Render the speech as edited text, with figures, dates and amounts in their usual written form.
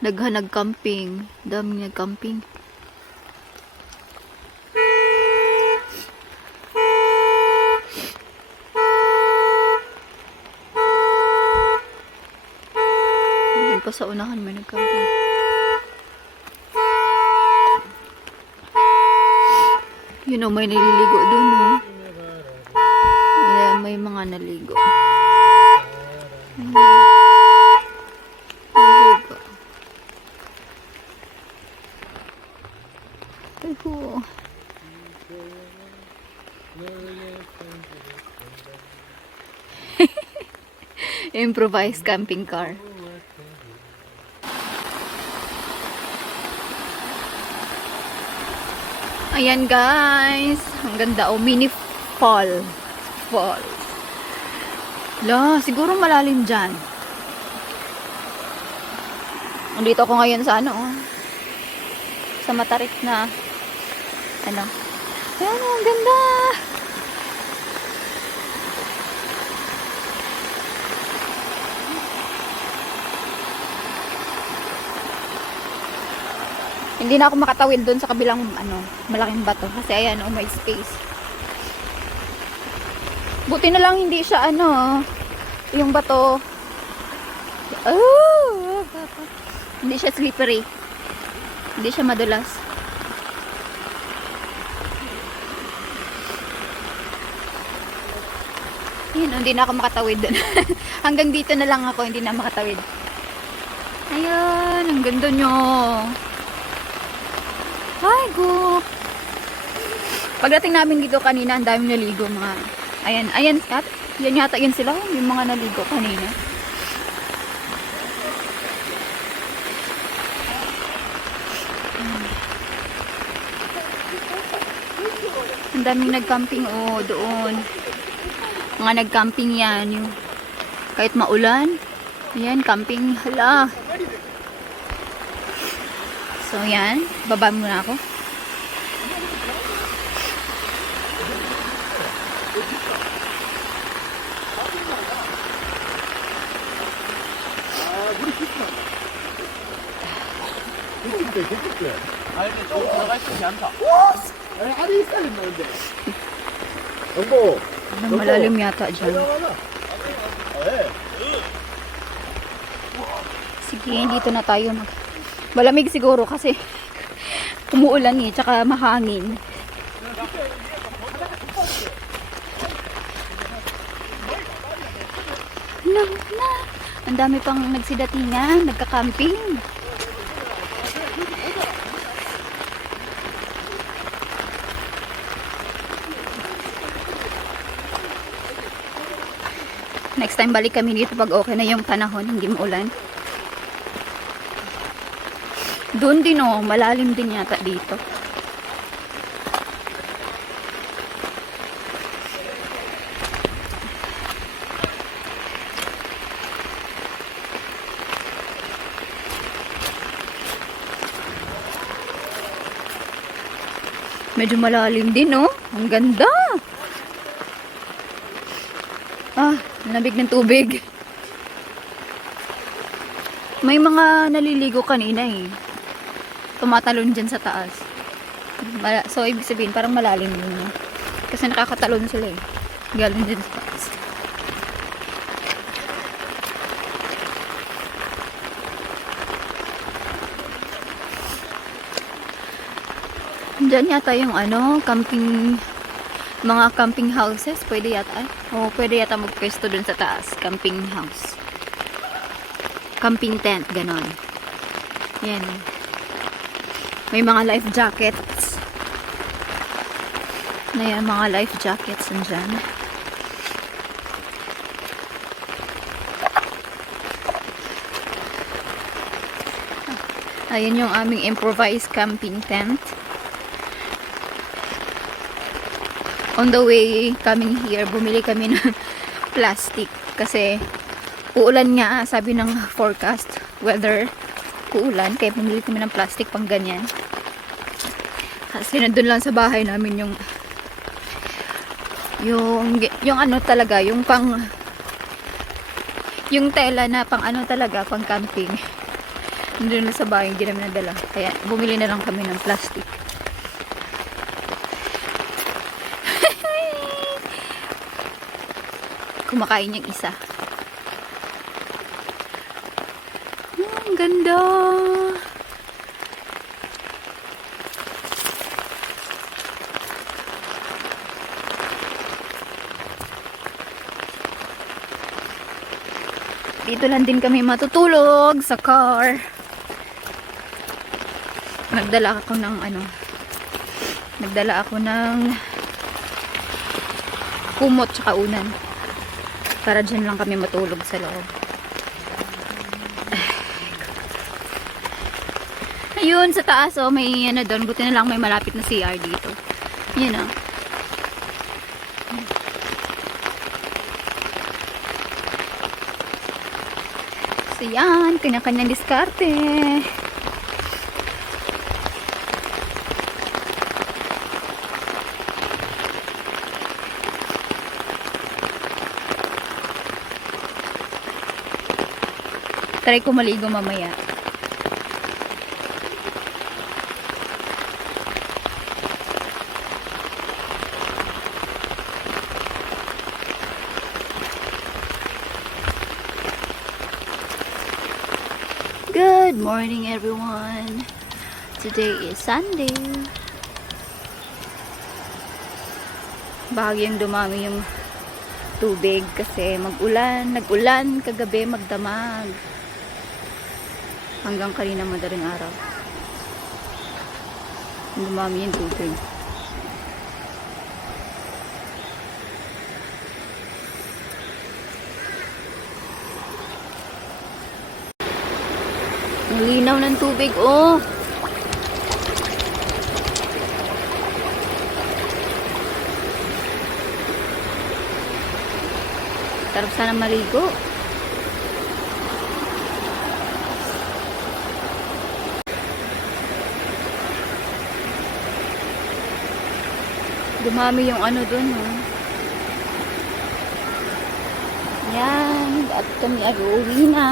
Daghan nag-camping. Dami nag-camping. Doon pa sa unahan may nag-camping. You know, may naliligo doon, no? May mga naligo. Naligo. Ayoko. Improvised camping car. Ayan guys, ang ganda, oh, mini fall. La, siguro malalim dyan. Nandito ako ngayon sa ano, oh, sa matarik na ano. Ayan, oh, ang ganda. Hindi na ako makatawid doon sa kabilang ano, malaking bato kasi ayan, oh, may space. Buti na lang hindi siya ano, yung bato. Oh, hindi siya slippery. Hindi siya madulas. Ayan, hindi na ako makatawid doon. Hanggang dito na lang ako, hindi na makatawid. Ayan, ang ganda nyo. Hi, go. Pagdating namin dito kanina, ang daming naligo mga. Ayan, yan yata yun sila, yung mga naligo kanina. Ang daming nag-camping, oh, doon. Mga nag-camping yan, yung kahit maulan. Ayan, camping, hala. So, yan, baba muna ako. Malalim yata dyan. Sige, dito na tayo. Malamig siguro kasi umuulan eh, tsaka mahangin. Na. Ang dami pang nagsidatingan, nagka-camping. Next time balik kami dito pag okay na yung panahon, hindi maulan. Doon din, oh, malalim din yata dito. Medyo malalim din, oh. Ang ganda. Ah, lamig ng tubig. May mga naliligo kanina eh. Tumatalon dyan sa taas. So, ibig sabihin, parang malalim yun. Kasi nakakatalon sila eh. Galing dyan sa taas. Dyan yata yung ano, camping, mga camping houses. Pwede yata. Pwede yata magpwesto dun sa taas. Camping house. Camping tent, ganon. Yan. May mga life jackets. Ayan, mga life jackets nandyan. Ayan yung aming improvised camping tent. On the way coming here, bumili kami ng plastic kasi uulan nga, sabi ng forecast weather, uulan, kaya bumili kami ng plastic pang ganyan. Kasi nandun lang sa bahay namin yung ano talaga, yung yung tela na pang ano talaga, pang camping. Nandun lang sa bahay, hindi namin nadala. Kaya bumili na lang kami ng plastic. Kumakain yung isa. Ang ganda. Dito lang din kami matutulog sa car. Nagdala ako ng kumot tsaka unan. Para dyan lang kami matulog sa loob. Ayun, sa taas oh, may ano doon. Buti na lang may malapit na CR dito. Yun oh. So yan, kanya-kanyang diskarte. Try ko maligo mamaya. Good morning everyone. Today is Sunday. Bahagyang dumami yung tubig kasi nag-ulan kagabi, magdamag. Hanggang kanina madaling araw. Dumami yung tubig. Ang linaw ng tubig, oh. Sarap sana maligo. Dumami yung ano dun, oh. Yan, at kamiag-uwi na.